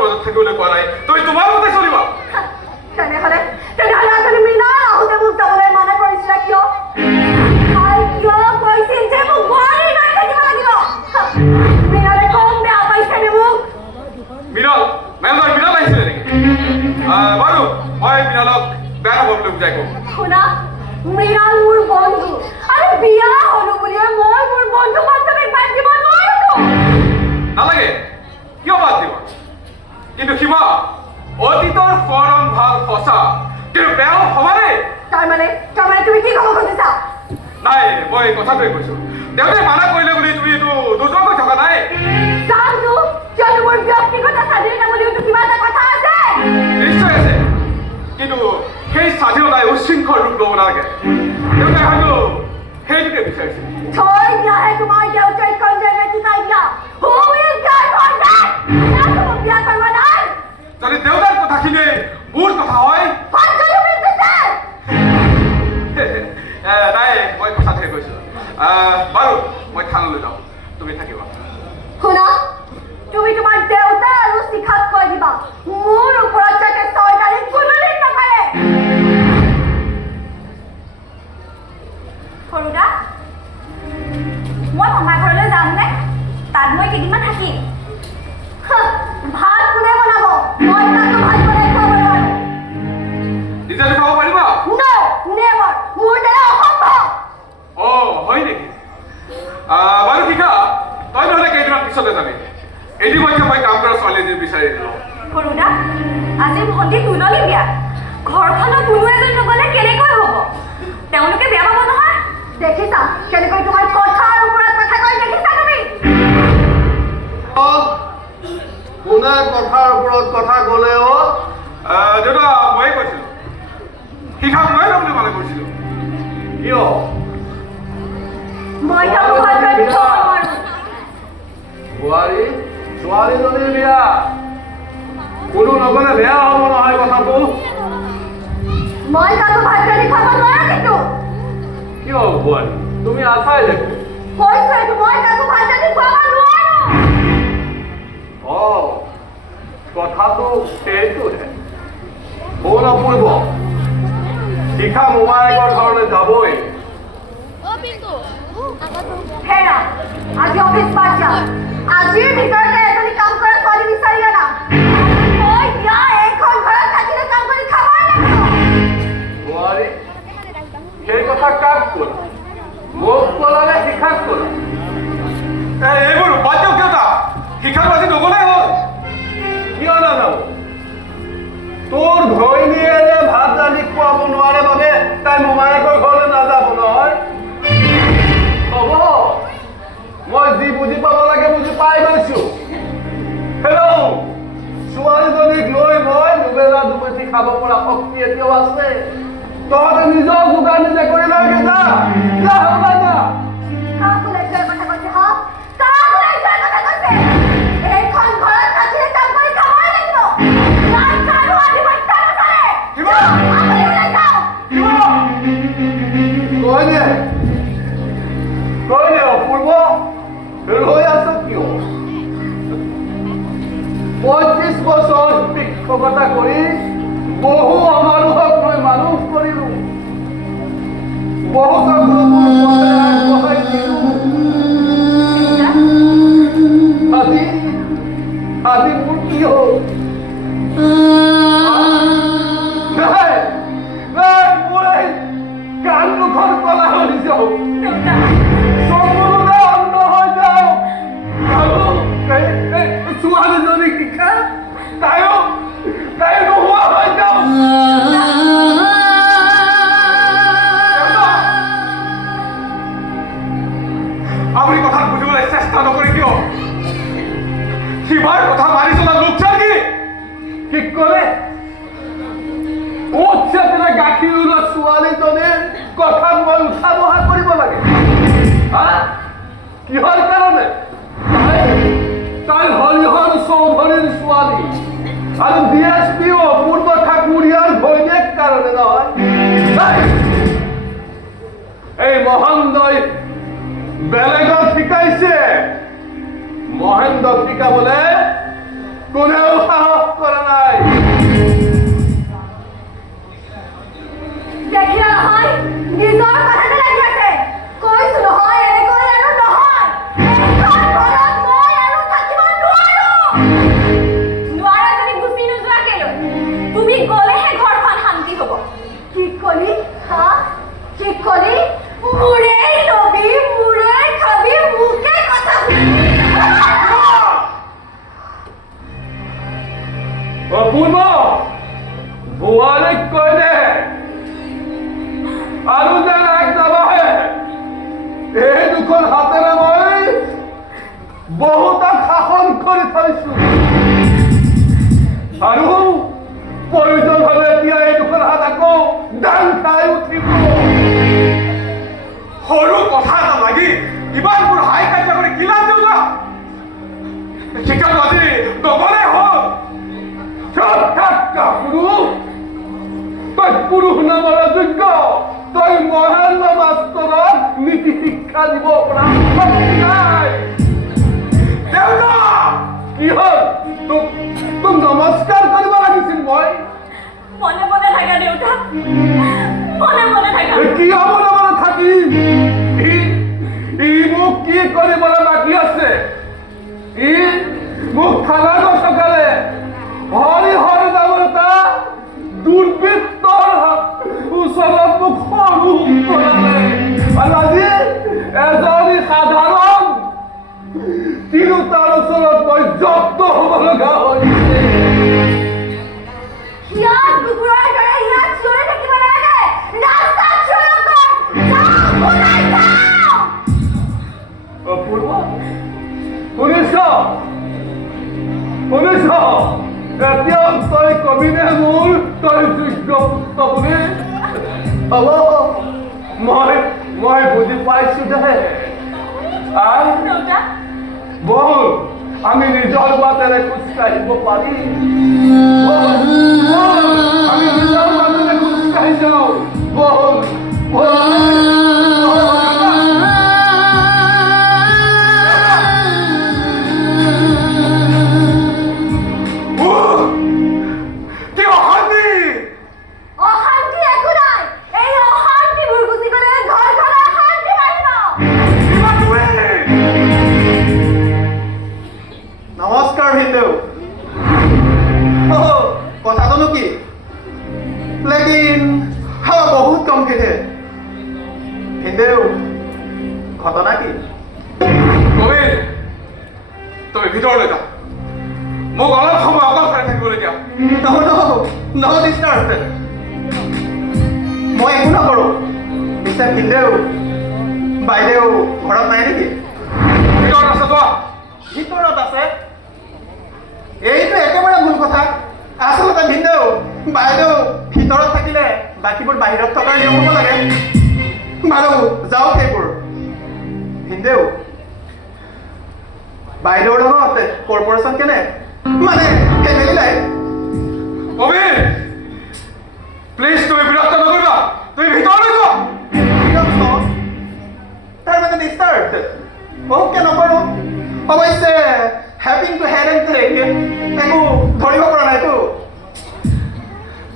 মাজত থাকিবলৈ কোৱা নাই তুমি তোমাৰ মতে চলিবা? তেনেহ'লে তেনেহ'লে আপুনি মীনাৰ আহোঁতে মোক যাবলৈ মানা কৰিছিলে কিয়? কিয় কৈছিল যে মোক থাকিব লাগিব? কম বেয়া পাইছেনে মোক? মৃণাল মেজৰ মৃণাল আহিছিলে নেকি? বাৰু মই মৃণালক বেয়া নাপাবলৈ বুজাই শুনা মীনাল মোৰ বন্ধু। আৰু বিয়া হ'লো বুলিয়ে মই মোৰ বন্ধু বান্ধৱীক বাদ দিব নালাগে। কিন্তু শিৱা অতীতৰ সোঁৱৰণ ভালো সঁচা। কিন্তু বেয়াও সমানে? তাৰমানে তাৰমানে তুমি কি ক'ব খুজিছা? নাই মই কথাটোৱে কৈছো। দেউতাই মানা কৰিলে বুলি তুমি এইটো দুজনকৈ থকা নাই? নিশ্চয় আছে। কিন্তু সেই স্বাধীনতাই উচ্ছৃংখল ৰূপ ল'ব নালাগে। দেউতাই হয়তো সেইটোকে বিচাৰিছে। তোমাৰ দেউতাই কঞ্জনে শিকাই দিয়া। Who will die for that? দেউতার কথা যদি কথাখিনি মোৰ কথা হয়। নাই মই কথাটোহে কৈছো। আহ, বাৰু মই থানলৈ যাওঁ। তুমি থাকিবা। শুনা তুমি তোমাৰ দেউতা আৰু শিখাক কৈ দিবা। মোৰ ওপৰত আজি ভণ্টি তুলনি বিয়া। ঘৰখনৰ কোনো এজন নগলে কেনেকৈ হ'ব? তেওঁলোকে বেয়া পাব নহয়? দেখিছা কেনেকৈ তোমাৰ কথাৰ ওপৰত কথা কৈ দেখিছা তুমি? কোনে কথাৰ ওপৰত কথা ক'লেও আহ, দেউতা ময়ে কৈছিলোঁ। শিখা ময়ে যাবলৈ মানে কৈছিলোঁ। কিয়? মই বোৱাৰী ছোৱালীজনীৰ বিয়া। কোনো নগলে বেয়া হ'ব নহয় কথাটো মই তাকো ভালদৰে খাব নোৱাৰো কিন্তু। কিয় বোৱাৰী? তুমি আছাই দেখোন। কৈছো এইটো মই তাকো ভালদৰে খুৱাব নোৱাৰো। অ কথাটো সেইটোহে। শুন অপূৰ্ব শিখা মোমায়েকৰ ঘৰলৈ যাবই। হেৰা আজি অফিচ আজিৰ ভিতৰতে কাক ক'লা মোক ক'লা নে শিখাক এইবোৰ বাদ দিয়ক দেউতা শিখাটো আজি নগ'লেই হ'ল? কিয় নাযাব তোৰ ঘৈণীয়ে যে ভাত ৰান্ধি খুৱাব নোৱাৰে বাবে তাই মোমায়েকৰ ঘৰলৈ নাযাব নহয়। হ'ব মই যি বুজি পাব লাগে বুজি পাই গৈছো। হেল্ল' ছোৱালীজনীক লৈ মই দুবেলা দুবেটি খাব পৰা শক্তি এতিয়াও আছে। তহঁতে নিজৰ যোগাৰ নিজে কৰি লাগে যা যা হ'ব যা আজি আজি মোৰ কি হ'ল নাই নাই মোৰ এই কাণ দুখন কলা হৈ যাও। সম্পূর্ণ চকুৰে হয়ে যাও এই ছোৱালীজনী শিক্ষা তাইও তাইও শিৱাৰ কথা মানি চলা লোকচান কি? কি ক'লে উঠছে তেনে গাখীৰ ছোৱালীজনীৰ কথা মই উঠা বহা কৰিব লাগে হা কিহৰ কাৰণে তাই হৰিহৰ চৌধুৰীৰ ছোৱালী আৰু ডি এছ পি অপূৰ্ব ঠাকুৰীয়াৰ ঘৈণীয়েক কাৰণে নহয় এই মহেন্দ্ৰই বেলেগত শিকাইছে মহেন্দ্র টিকা বলে কোনেও সাহস করে নাই। দেখিয়া হয় নিজের বোৱালে কৈ দে আৰু যেন এক নাবাহে এই দুখন হাতেৰে মই বহুতা শাসন কৰি থৈছো আৰু প্ৰয়োজন হলে এতিয়া এই দুখন হাত আকৌ দান খাই উঠিব। সৰু কথা এটা লাগি ইমানবোৰ হাই কাজিয়া কৰি কি লাভ দেউতা। শিক্ষাটো আজি নগলে তই পুৰুষ নামৰ যোগ্য তই মহেন্দ্ৰ মাষ্টৰক নীতি শিক্ষা দিব কি হ'ল? তোক নমস্কাৰ কৰিব লাগিছিল মই মনে মনে থাকা দেউতা। মনে মনে থাকা। কি হ'ব নামানে থাকিম ই মোক কি কৰিবলৈ বাকী আছে? জব্দ হ'ব লগা হৈছে ইয়াত কুকুৰৰ দৰে ইয়াত চৰি থাকিব নালাগে ৰাস্তাত চৰি নকৰ যাওঁ ওলাই যাওঁ। অপূর্ব শুনিছ শুনিছ এতিয়াও তই কবিনে মোৰ তই যোগ্য পুত্ৰ বুলি। হ'ব মই মই বুজি পাইছো দে আহ বল। আমি নিজের বাজারে খোজকাঢ়িব পারি আমি নিজৰ বাজারে খোজকাঢ়ি যাওঁ বল বল তুমি ভিতৰলৈ যা মোক অলপ সময় অকলশৰে থাকিবলগীয়া নহ নহ নহ ডিষ্টাৰ্ব মই একো নকৰোঁ। পিছে ভিনদেউ বাইদেউ ঘৰত নাই নেকি? ভিতৰত আছে যোৱা ভিতৰত আছে? এইটো একেবাৰে ভুল কথা। আচলতে ভিনদেউ বাইদেউ ভিতৰত থাকিলে বাকীবোৰ বাহিৰত থকাৰ নিয়ম হ'ব লাগে বাৰু যাওক সেইবোৰ। ভিনদেউ বাইদেউৰ লগত কৰ্পৰেশ্যন কেনে? মানে ফেমিলি লাইফ কবিৰ প্লিজ তুমি বিৰক্ত নকৰিবা তুমি ভিতৰলৈ যোৱা তাৰ মানে ডিষ্টাৰ্ব বহুতকে নকৰোঁ অৱশ্যে hoping to head and take একো ধৰিব পৰা নাইতো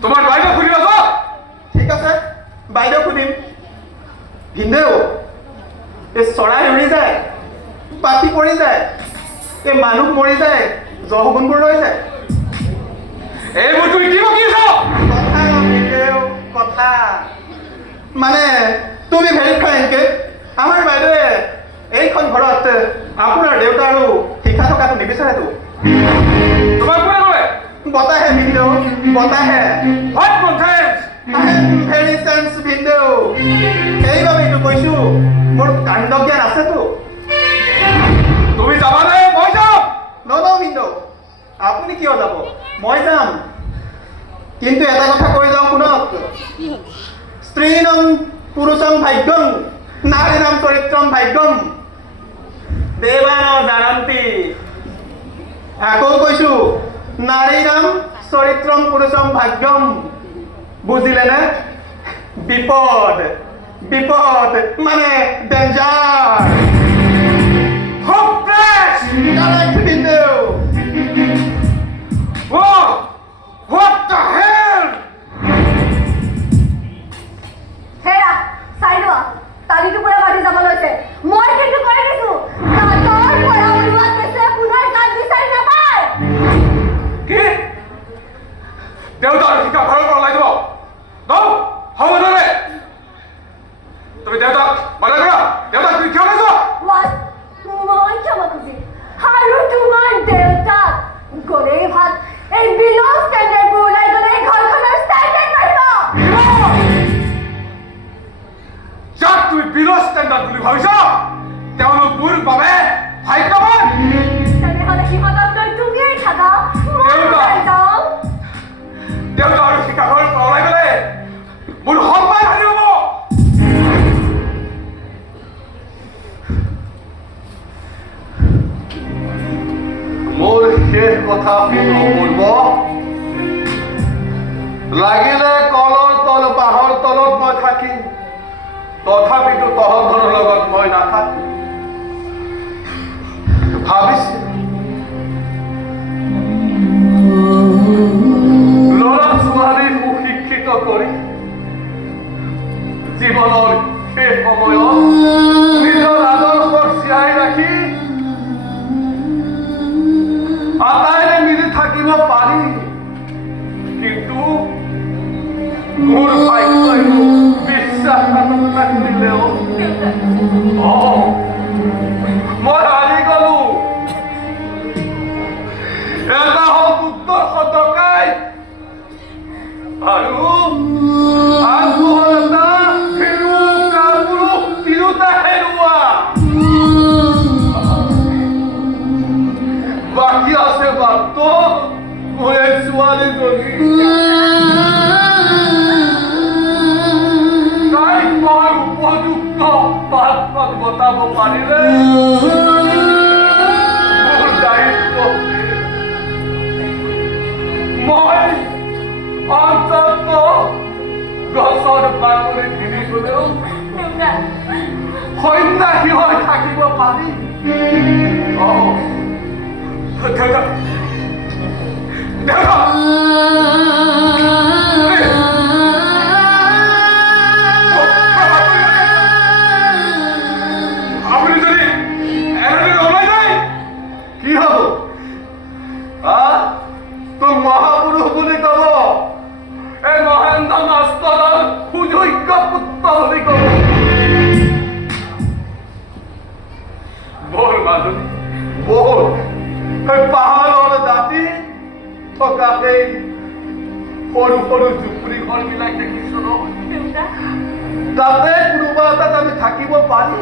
তোমাৰ বাইদেউ সুধিবা যোৱা ঠিক আছে বাইদেউ সুধিম ভিনদেউ এই চৰাই উৰি যায় পাতি পৰি যায়। এই মানুহ মৰি যায় জহগুণবোৰ ৰৈ যায়। এইবোৰ তুমি কি বকি কথা মানে তুমি ভেৰি ফ্ৰেংক আমাৰ বাইদেৱে এইখন ঘৰত আপোনাৰ দেউতা আৰু শিক্ষা থকাটো নিবিচাৰেতো তোমাক কোনে ক'লে? বতাহে ভিনদেউ বতাহে। হোৱাট কনফাৰেঞ্চ very sense ভিনদেউ সেইবাবেতো কৈছো মোৰ কাণ্ড জ্ঞান আছেতো কিন্তু এটা কথা কৈ যাওঁ শুনক। স্ত্ৰীণং, পুৰুষং ভাগ্যং নাৰীণাম চৰিত্ৰম ভাগ্যম। দেৱান জানন্তি আকৌ কৈছো নাৰীণাম চৰিত্ৰম পুৰুষম ভাগ্যম। বুজিলেনে? বিপদ বিপদ মানে ডেঞ্জাৰ বিশেষ কথা বলব? লাগিলে কলৰ তল, বাঁহৰ তলত মই থাকিম। তথাপিতো তহঁতৰ লগত মই নাথাকিম ভাবিছো? ল'ৰা ছোৱালী সুশিক্ষিত কৰি জীৱনৰ সেই সময়ত পারি দায়িত্ব। মই অন্তত গছৰ বাগৰি দিলি গলেও সন্যাসী হৈ থাকিব পাৰি। দেখা জৈক পুত্তলিক বল মাধুরী বল। পাহাড়ের দাঁতি থকাতে সৰু সৰু তাতে কোনোবা এটাত আমি থাকিব পাৰিম